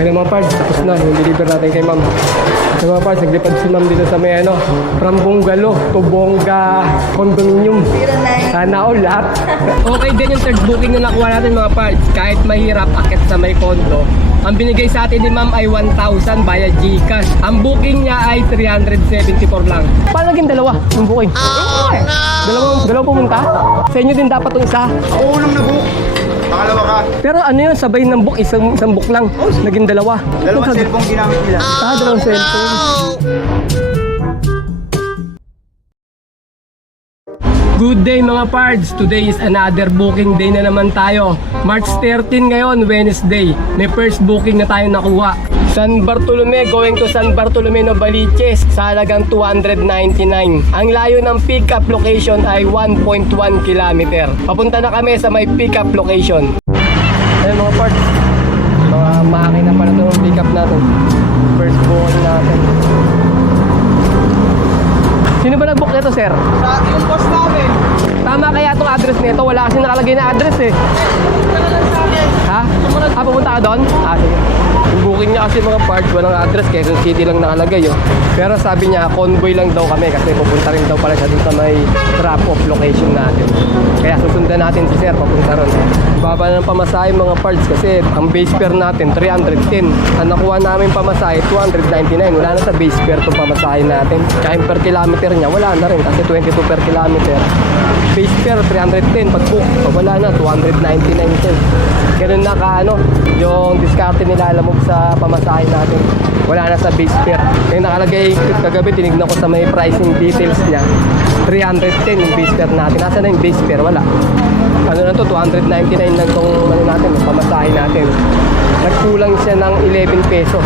Okay na mga parts, tapos na yung deliver natin kay ma'am. So mga parts, naglipad si ma'am dito sa may ano, from Bungalo to Bongga Condominium. Sana all lahat. Okay din yung third booking na nakuha natin mga parts. Kahit mahirap akit sa may condo, ang binigay sa atin ni ma'am ay 1,000 via Gcash. Ang booking niya ay 374 lang. Paano naging dalawa yung booking? Oh, no! Dalawa pumunta? Sa inyo din dapat yung isa? Ako unang na-book. Pangalawa ka. Pero ano yun, sabay ng book, isang book lang. Naging dalawa. Dalawang cellphone ginamit nila. Dalawang cellphone. Good day mga pards! Today is another booking day na naman tayo. March 13 ngayon, Wednesday. May first booking na tayo nakuha. San Bartolome, going to San Bartolome Novaliches sa halagang 299. Ang layo ng pick-up location ay 1.1 kilometer. Papunta na kami sa may pick-up location. Ayun mga pards, mga makina pala ito ng pick-up natin. First booking natin. Sino ba nag-book nito, sir? Yung boss namin. Tama kaya itong address nito? Wala kasi nakalagay na address eh. Ha? Pupunta ka doon? Sige. Yung booking niya kasi mga parts, walang address, Quezon City lang nakalagay oh. Pero sabi niya, convoy lang daw kami kasi pupunta rin daw pala siya dun sa may drop-off location natin. Kaya susundan natin si sir, papunta ron. Baba ng pamasahe mga parts kasi ang base fare natin 310. Ang nakuha namin pamasahe 299. Wala na sa base fare itong pamasahe natin. Kaya per kilometer niya, wala na rin kasi 22 per kilometer. Base fare 310 pag book, wala na 299 din. Ganun na ano, yung diskarte nila alam mo sa pamasahe natin. Wala na sa base fare. Yung nakalagay kagabi, tinignan ko sa may pricing details niya. 310 yung base fare natin. Nasaan na yung base fare? Wala. Ano na to, 299 lang tong ano natin, pamasahe natin. Nagkulang siya ng 11 pesos.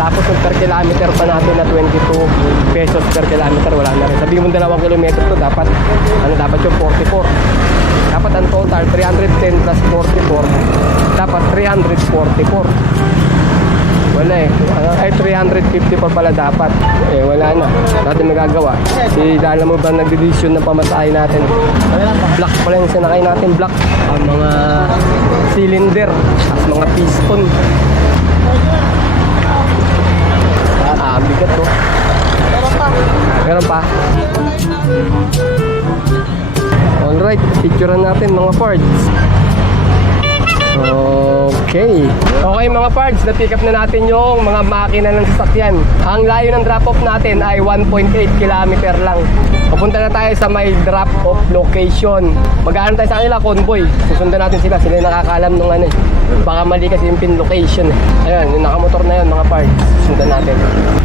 Tapos yung per kilometer pa natin na 22 pesos per kilometer, wala na rin. Sabihin mo 2 kilometer to, dapat yung 44. Dapat ang total 310 plus 44, dapat 344. Wala eh. Ay 354 pala dapat. Eh wala na. Natin magagawa. Si dala mo ba nagdedesisyon ng pamasahe natin? Black pala yung sinakay natin, black. Ang mga cylinder, as mga piston. Bigat to. Meron pa. Alright, picturean natin mga parts. Okay. Okay mga parts, na-pick up na natin yung mga makina ng sasakyan. Ang layo ng drop-off natin ay 1.8 kilometer lang. Papunta na tayo sa may drop-off location. Mag-aano tayo sa kanila, convoy. Susundan natin sila, sila yung nakakaalam nung ano eh. Baka mali kasi yung pin location eh. Ayun, yung nakamotor na yun mga parts. Susundan natin.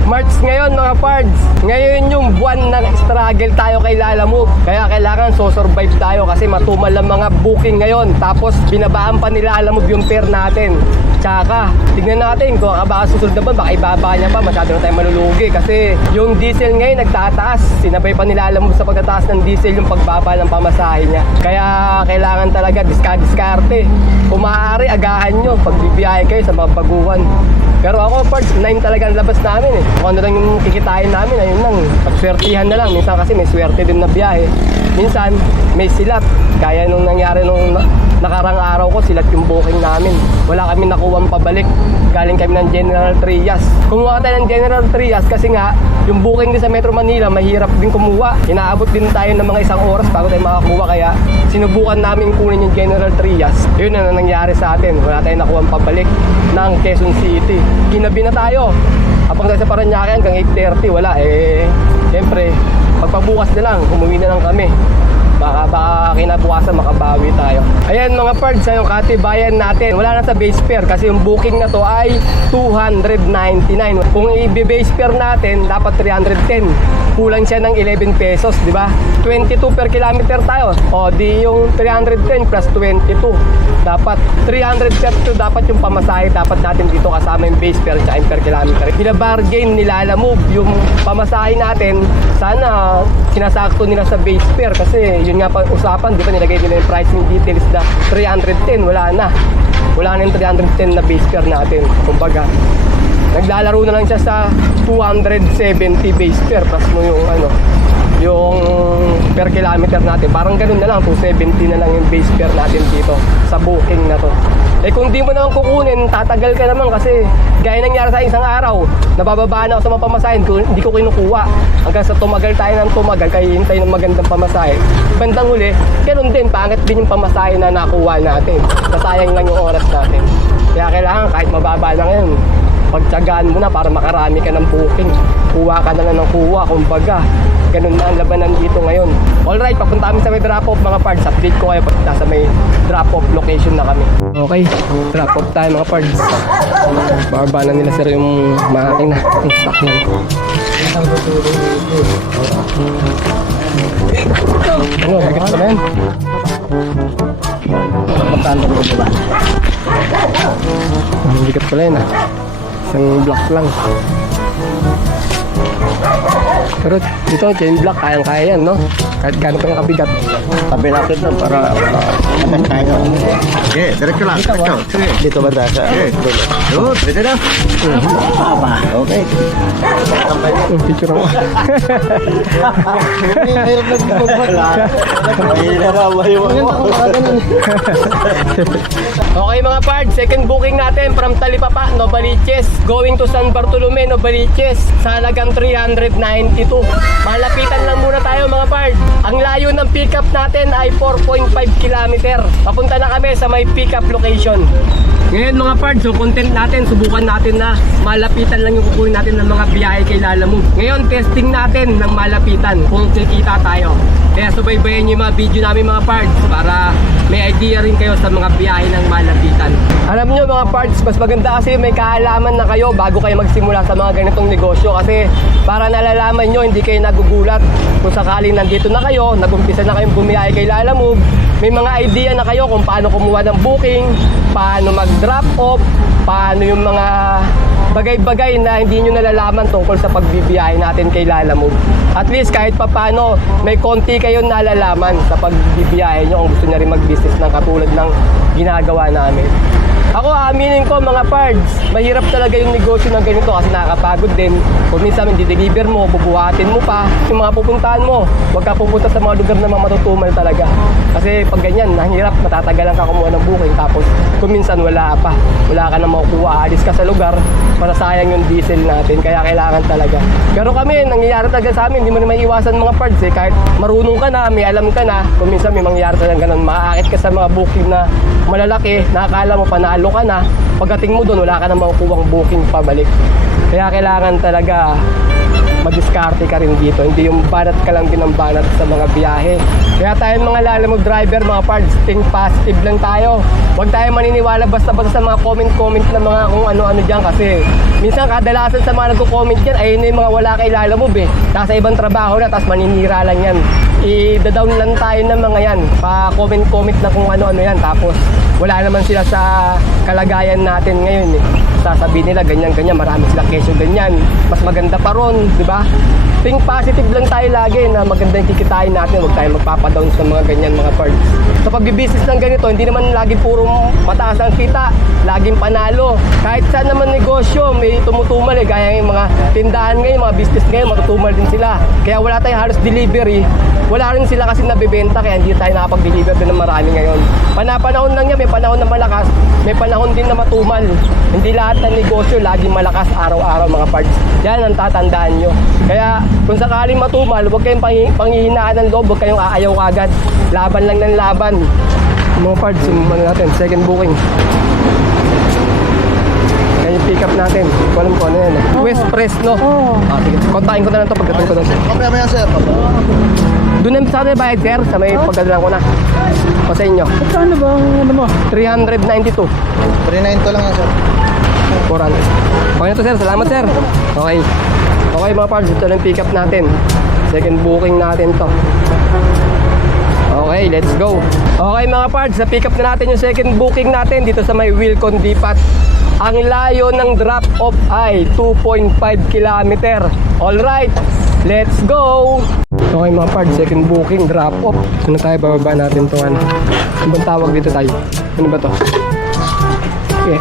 March ngayon mga parts. Ngayon yung buwan na struggle tayo kay Lalamove. Kaya kailangan so-survive tayo kasi matumal ang mga booking ngayon. Tapos binabaan pa nila Lalamove yung fare natin. Tsaka, tignan natin kung baka susunod na ba, baka ibaba niya pa, masyado na tayo malulugi. Kasi yung diesel ngayon nagtataas. Sinabay pa nila Lalamove sa pagtataas ng diesel yung pagbaba ng pamasahe niya. Kaya kailangan talaga diskarte. Kung maaari, agahan nyo pag bibiyahe kayo sa mga baguhan. Pero ako, parts, 9 talaga ang labas namin eh. Kung ano lang yung kikitain namin, ayun lang. Pagswertihan na lang. Minsan kasi may swerte din na biyahe. Minsan, may silat. Kaya nung nangyari nung nakarang araw ko, silat yung booking namin. Wala kami nakuwang pabalik. Galing kami ng General Trias. Kumuha tayo ng General Trias kasi nga, yung booking din sa Metro Manila, mahirap din kumuha. Inaabot din tayo ng mga 1 oras bago tayo makakuha. Kaya sinubukan namin kunin yung General Trias. Yun na nangyari sa atin. Wala tayong nakuwang pabalik ng Quezon City. Ginabi na tayo. Habang tayo sa Paranaque hanggang 8:30, wala eh. Siyempre, pagpabukas na lang, umuwi na lang kami. Baka kinabukasan makabawi tayo. Ayan mga parts, yung katibayan natin. Wala na sa base fare kasi yung booking na to ay 299. Kung i-base fare natin, dapat 310. Kulang siya ng 11 pesos, di ba? 22 per kilometer tayo. O di yung 310 plus 22. Dapat 332 dapat yung pamasahe dapat natin dito kasama yung base fare at per kilometer. Bina-bargain nila Lalamove yung pamasahe natin. Sana sinasakto nila sa base fare kasi yun nga pa usapan, di ba nilagay nila yung pricing details na 310, wala na yung 310 na base fare natin. Kumbaga, naglalaro na lang siya sa 270 base fare plus mo yung yung per kilometer natin. Parang ganun na lang, 270 na lang yung base fare natin dito sa booking na to. Eh kung di mo naman kukunin, tatagal ka naman kasi gaya nangyari sa isang araw, nabababaan ako sa mga pamasahin, hindi ko kinukuha. Hanggang sa tumagal tayo ng tumagal, kaya hintay ng magandang pamasahe. Bandang huli, ganun din, pangit din yung pamasahe na nakuha natin. Nasayang lang yung oras natin. Kaya kailangan kahit mababa na ngayon, pagtsagaan mo na para makarami ka ng booking. Kuha ka na lang ng kuha, kumbaga. Ganun na ang labanan dito ngayon. Alright, papunta kami sa may drop-off mga parts. Update ko kayo pag nasa may drop-off location na kami. Okay, drop-off tayo mga parts. Bababa na nila sir yung makina. Yung stock yan. Ano, bigat pa na yan? Magkano ko ba? Ang bigat pala yun ah. Isang block lang. Pero dito, chain block, kayang-kaya yan, no? Kahit gano'n pa yung kabigat. Tabi natin doon para atas tayo. Okay, diretso lang. Diretso. Sige. Dito ba tayo? Okay. Good, pwede na. Okay. Picture ako. Mayroon na Okay mga pards, second booking natin from Talipapa, Novaliches, going to San Bartolome, Novaliches, sa halagang 392. Malapitan lang muna tayo mga pards. Ang layo ng pickup natin ay 4.5 km. Papunta na kami sa may pickup location. Ngayon mga pards, so content natin, subukan natin na malapitan lang yung kukunin natin ng mga biyahe kay Lalamove. Ngayon, testing natin ng malapitan kung kikita tayo. Kaya subaybayan nyo yung mga video namin mga pards para may idea rin kayo sa mga biyahe ng malapitan. Alam nyo mga pards, mas maganda kasi may kaalaman na kayo bago kayo magsimula sa mga ganitong negosyo kasi para nalalaman nyo, hindi kayo nagugulat kung sakaling nandito na kayo, nagumpisa na kayong bumiyahe kay Lalamove, may mga idea na kayo kung paano kumuha ng booking, paano mag-drop off, paano yung mga bagay-bagay na hindi nyo nalalaman tungkol sa pagbibiyahe natin kay Lalamove. At least kahit pa paano, may konti kayo nalalaman sa pagbibiyahe nyo kung gusto nyo rin mag-business ng katulad ng ginagawa namin. Ako aaminin ko mga pards, mahirap talaga yung negosyo ng ganito kasi nakakapagod din. Kung minsan hindi deliver mo, bubuhatin mo pa yung mga pupuntahan mo. Huwag ka pupunta sa mga lugar na mga matutumal talaga. Kasi pag ganyan, nahirap, matatagalan ka kumuha ng booking tapos kung minsan wala pa. Wala ka na makukuha, alis ka sa lugar, masasayang yung diesel natin. Kaya kailangan talaga. Pero kami, nangyayari talaga sa amin, hindi mo na maiiwasan mga pards eh. Kahit marunong ka na, may alam ka na, kung minsan may mangyayari talaga ganun, maaakit ka sa mga booking na malalaki, nakakala mo panalo ka na, pagdating mo doon wala ka na makukuha booking pabalik. Kaya kailangan talaga mag-diskarte ka rin dito, hindi yung banat ka lang din ng banat sa mga biyahe. Kaya tayo mga Lalamove driver, mga pards, think positive lang tayo. Huwag tayo maniniwala basta-basta sa mga comment na mga kung ano-ano dyan kasi minsan kadalasan sa mga nagko-comment dyan ayun na yung mga wala kay Lalamove eh. Nasa ibang trabaho na tapos maninira lang yan. I-down lang tayo ng mga yan, pa-comment na kung ano-ano yan tapos wala naman sila sa kalagayan natin ngayon eh. Sasabihin nila ganyan-ganyan, marami silang kesyo ganyan, mas maganda pa ron, di ba? Think positive lang tayo lagi na maganda yung kikitain natin, huwag tayo magpapadown sa mga ganyan mga parts. Sa pagbibusiness ng ganito, hindi naman lagi puro mataas ang kita, laging panalo. Kahit saan naman negosyo, may tumutumal eh, gaya yung mga tindahan ngayon, mga business ngayon, matutumal din sila. Kaya wala tayong halos delivery, wala rin sila kasi nabibenta, kaya hindi tayo nakapag-deliver din ng marami ngayon. Panahon lang yan, may panahon na malakas, may panahon din na matumal. Hindi lahat ng negosyo laging malakas araw-araw mga parts. Yan ang tatandaan nyo. Kaya kung sakaling matumal, huwag kayong panghihinaan ng loob, huwag kayong aayaw agad. Laban lang ng laban. Mga parts, yung ano natin, second booking. Yan yung pick up natin. Hindi ko alam kung ano yan. West Fresno. Sige, kontakin ko na lang ito pagdating ko doon. Mamaya sir. Doon na sa atin bayad sir, sa may pagdadalang ko na. O sa inyo. Ano ba ang ano mo? 392. 392 lang yan sir. 400. Okay na to sir, salamat sir. Okay. Okay mga parts, ito lang pick up natin. Second booking natin to. Okay, let's go. Okay mga parts, na pick up na natin yung second booking natin dito sa may Wilcon Dipat. Ang layo ng drop off ay 2.5 km. Alright, let's go. Okay mga parts, second booking, drop off. Ano tayo, bababa natin to ano. Ano bang tawag dito tayo? Ano ba to? Okay.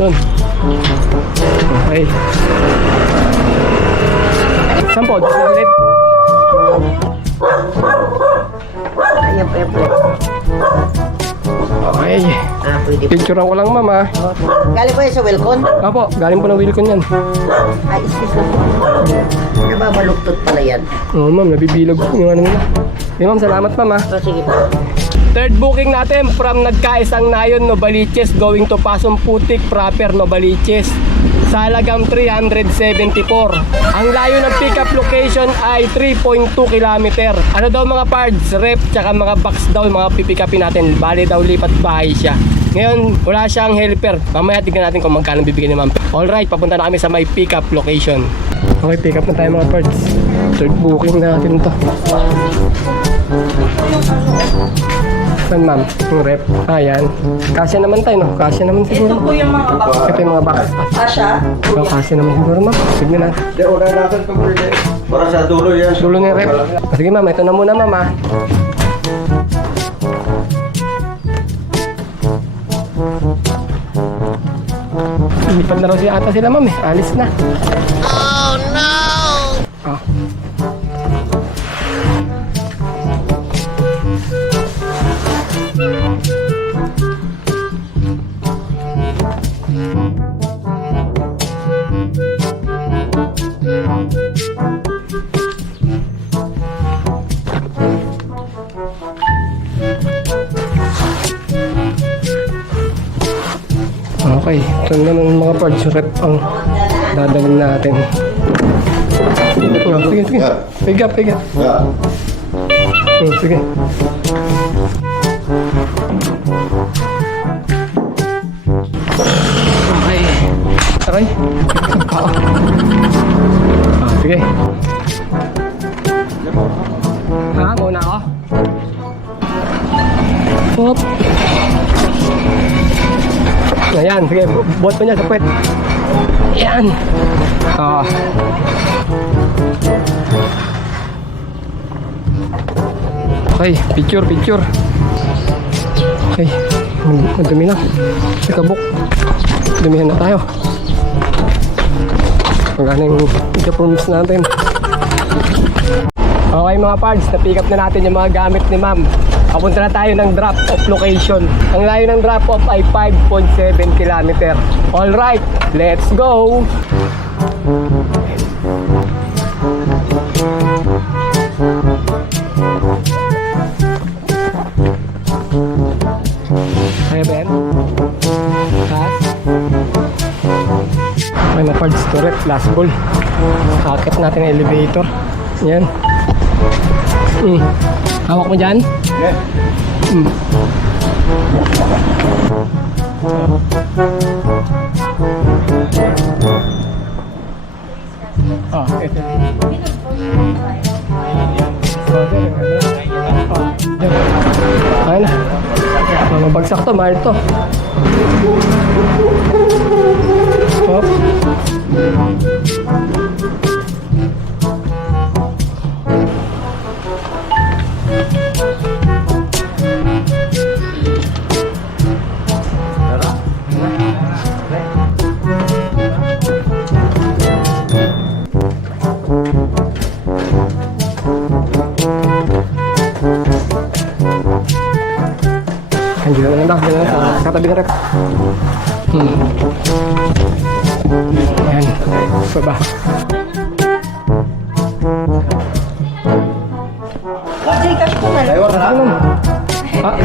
Doon. Okay. Sampo, ulit. Okay. Okay. Pwede po. Picturean ko lang, ma'am, ha? Galing po yan sa Welcon? Opo, galing po ng Wilcon yan. Ay, excuse lang po. Nababaluktot pala yan. Oo, ma'am, nabibilog yung ano nila. Okay, ma'am, salamat, ma'am, ha? Sige po. Third booking natin from Nagkaisang Nayon, Novaliches, going to Pasong Putik, proper Novaliches. Sa halagang 374. Ang layo ng pickup location ay 3.2 km. Ano daw mga parts, rep, tsaka mga box daw mga pipikapin natin. Bali daw lipat bahay siya. Ngayon, wala siyang helper. Mamaya tignan natin kung magkano bibigyan ni ma'am. Alright, papunta na kami sa may pickup location. Okay, pick up na tayo mga parts. Third booking natin to. Saan ma'am? Yung rep? Ayan. Kasya naman tayo, no? Kasya naman siguro. Ito po yung mga box. Ito yung mga box. Asya? Kasya naman siguro ma'am. Sige na. Hindi, una natin pag para sa dulo yan. Dulo ng rep. Sige ma'am, ito na muna ma'am, ha. Lipad na raw siya ata sila ma'am, eh. Alis na. Oh no! Ah. Okay, ito naman mga parts yung rep ang dadalhin natin. Oh, sige, sige. Pick up, pick up. Yeah. Oh, sige. Okay. Aray. Ah, sige. Ha, muna ako. Hop. Ayan, sige, buhat mo niya sa puwet. Ayan. Ah. Okay, picture, picture. Okay, madumi na. Ikabok. Dumihan na tayo. Magaling ika-promise natin. Okay mga parts, na-pick up na natin yung mga gamit ni ma'am. Papunta na tayo ng drop-off location. Ang layo ng drop-off ay 5.7 km. Alright, let's go! Kaya Ben? Taas? Okay mga parts, turret, last ball. Kakit natin ang elevator. Yan. Hawak mo dyan? Yeah. Ah, ito. Ayun na. Mabagsak to, mahal to. Stop. Anjir na lang, dyan na lang. Sa katabi na rep. Ayan. Baba. Gcash po na lang. Ayaw na lang. Ah.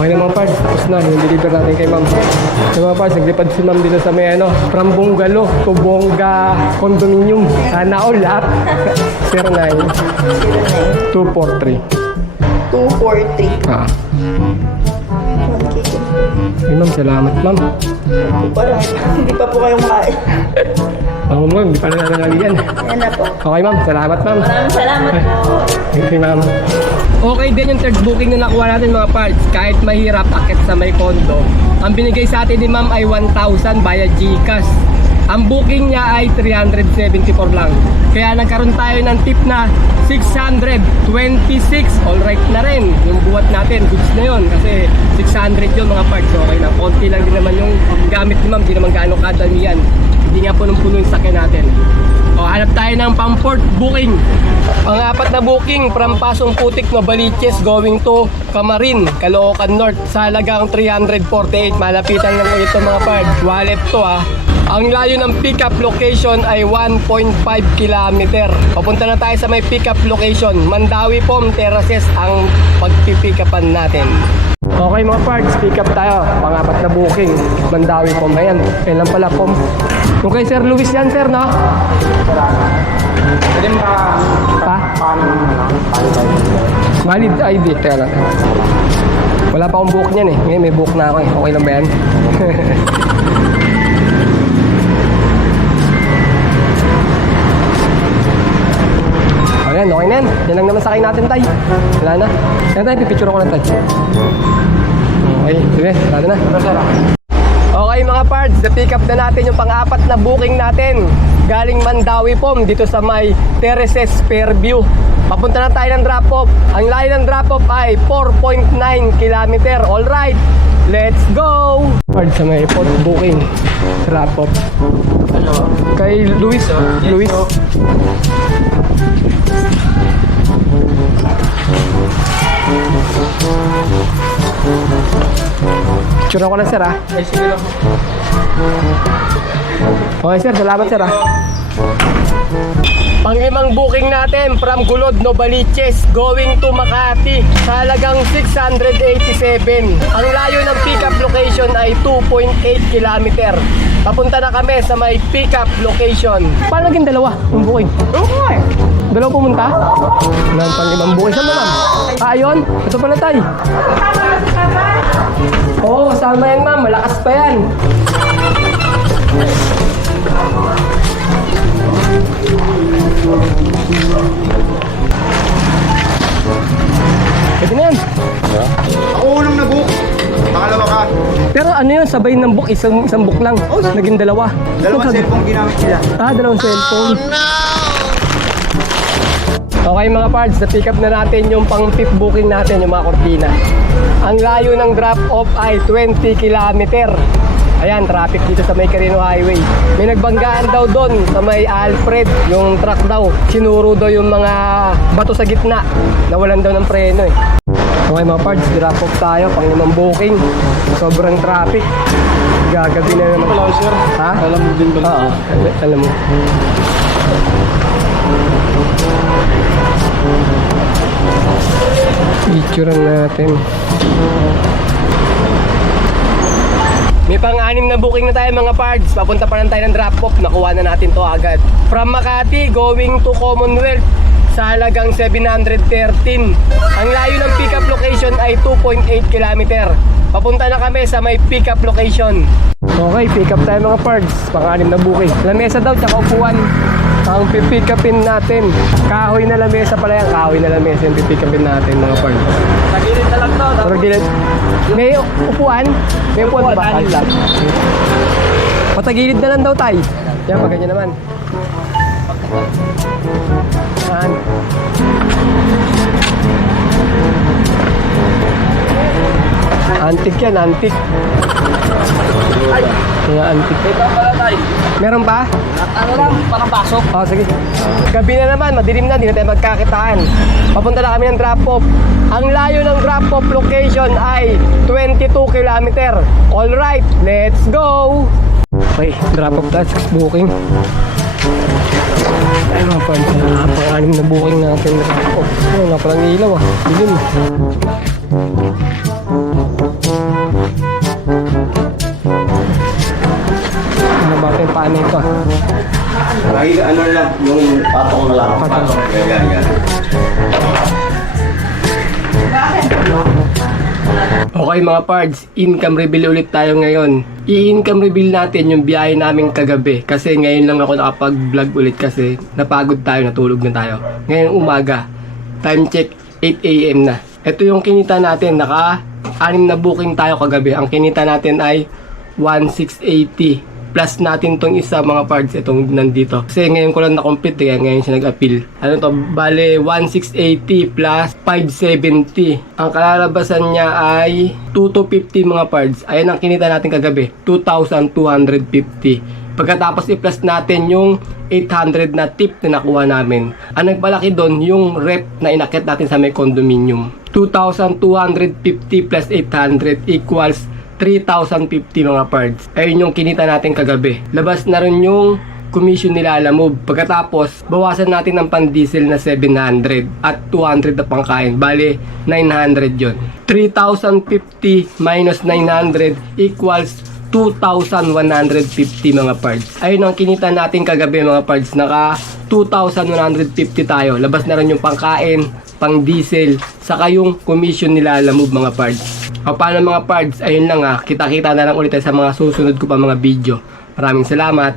Okay na mga parts, tapos na yung deliver natin kay ma'am. Yung mga parts, naglipad si ma'am dito sa may ano, from Bungalo to Bongga Condominium. Sana all lahat. 09 243. 243. Ah. 1K. Hey, ma'am, salamat ma'am. Parang hindi pa po kayong kain. Oo ma'am, hindi pa na yan. Yan na po. Okay ma'am, salamat ma'am. Maraming salamat po. Thank you ma'am. Okay din yung third booking na nakuha natin mga parts. Kahit mahirap akit sa may condo, ang binigay sa atin ni ma'am ay 1,000 via Gcash. Ang booking niya ay 374 lang. Kaya nagkaroon tayo ng tip na 626. Alright na rin yung buhat natin. Goods na yun. Kasi 600 yun mga parts. Okay na. Konti lang din naman yung gamit ni ma'am. Di naman gaano kadami yan. Hindi nga punong-puno yung sakyan natin. O, hanap tayo ng pang-fourth booking. Pang-apat na booking from Pasong Putik, Novaliches going to Camarin, Caloocan North sa halagang 348. Malapitan lang ito mga pards. Wallet to ah. Ang layo ng pick-up location ay 1.5 kilometer. Papunta na tayo sa may pick-up location. Mandawi Pom Terraces ang pagpipick-upan natin. Okay mga parts, pick up tayo. Pang-apat na booking. Mandawi Pom. Ayan, kailan pala Pom. Yung kay Sir Luis yan, Sir, no? Pwede Pa? Valid ID. Teka lang. Wala pa akong book niyan eh. Ngayon may book na ako eh. Okay lang ba yan? Ayan, okay na yan. Yan lang naman sa akin natin, Tay. Wala na. Yan, Tay. Pipicture ko lang, Tay. Okay, sige. Wala na. Okay mga pards, na-pick up na natin yung pang-apat na booking natin. Galing Mandawi Pom dito sa may Terraces Fairview. Papunta na tayo ng drop-off. Ang layo ng drop-off ay 4.9 kilometer. Alright, let's go! Pards sa may fourth booking. Drop-off. Kay Luis. Luis. Picture ko na sir ah. Ay, sige lang. Okay sir, salamat sir ah. Panglimang booking natin from Gulod, Novaliches going to Makati sa halagang 687. Ang layo ng pick-up location ay 2.8 kilometer. Papunta na kami sa may pick-up location. Paano naging dalawa yung booking? Dalawa pumunta? Walang panglimang booking. Saan ba ma'am? Ah, ayun. Ito pala tayo. Oo, kasama yan ma'am. Malakas pa yan. Pwede na yan. Ako unang na-book. Pangalawa ka. Pero ano yun, sabay ng book, isang book lang. Naging dalawa. Dalawang cellphone ginamit nila. Ah, dalawang cellphone. Okay mga pards, na-pick up na natin yung pang-fifth booking natin, yung mga kortina. Ang layo ng drop-off ay 20 kilometer. Ayan, traffic dito sa may Carino Highway. May nagbanggaan daw doon sa may Alfred, yung truck daw. Sinuro daw yung mga bato sa gitna. Nawalan daw ng preno eh. Okay mga pards, drop off tayo, pang-limang booking. Sobrang traffic. Gagabi na naman. Hello, sir. Ha? Alam mo din ba? Oo, alam mo. Picturean natin. May pang-anim na booking na tayo mga pards. Papunta pa lang tayo ng drop-off. Nakuha na natin to agad. From Makati going to Commonwealth sa halagang 713. Ang layo ng pick-up location ay 2.8 kilometer. Papunta na kami sa may pick-up location. Okay, pick up tayo mga pards. Pang-anim na booking. Lamesa daw, tsaka upuan. Ang pipick upin natin. Kahoy na lamesa pala yan. Kahoy na lamesa yung pipick upin natin mga pards. Nagilid na lang to. Pero gilid. May upuan? May upuan ba? Patagilid na lang daw tayo. Yan, pag ganyan naman. Saan? Antik yan, antik. Ay, mga antik. May pa pala tayo. Meron pa? Ano lang, parang pasok. Oh, sige. Gabi na naman, madilim na, di na tayo magkakitaan. Papunta na kami ng drop-off. Ang layo ng drop-off location ay 22 kilometer. Alright, let's go! Okay, drop-off tayo, booking. Ay mga pards, pang-anim na booking natin. Drop-off. Ano nga palang ilaw ah. Dilim. Ano ba ito yung paano ito ah? Lagi ka ano lang, yung patong na lang. Patong. Yan. Okay mga pards, income reveal ulit tayo ngayon. I-income reveal natin yung biyahe namin kagabi. Kasi ngayon lang ako nakapag-vlog ulit kasi napagod tayo, natulog na tayo. Ngayon umaga, time check 8 AM na. Ito yung kinita natin, naka-6 na booking tayo kagabi. Ang kinita natin ay 1,680. Plus natin tong isa mga parts, itong nandito. Kasi ngayon ko lang na-complete, kaya ngayon siya nag-appeal. Ano to, bale 1,680 plus 570. Ang kalalabasan niya ay 2,250 mga parts. Ayan ang kinita natin kagabi, 2,250. Pagkatapos i-plus natin yung 800 na tip na nakuha namin. Ang nagpalaki doon yung rep na inakyat natin sa may condominium. 2,250 plus 800 equals 3,050 mga parts. Ayun yung kinita natin kagabi. Labas na rin yung commission nila Lalamove. Pagkatapos, bawasan natin ng pan-diesel na 700 at 200 na pangkain. Bale, 900 yon. 3,050 minus 900 equals 2,150 mga parts. Ayun ang kinita natin kagabi mga parts. Naka 2,150 tayo. Labas na rin yung pangkain, pang diesel, saka yung commission nila Lalamove mga parts. O paano mga parts, ayun lang kita-kita na lang ulit tayo sa mga susunod ko pa mga video. Maraming salamat.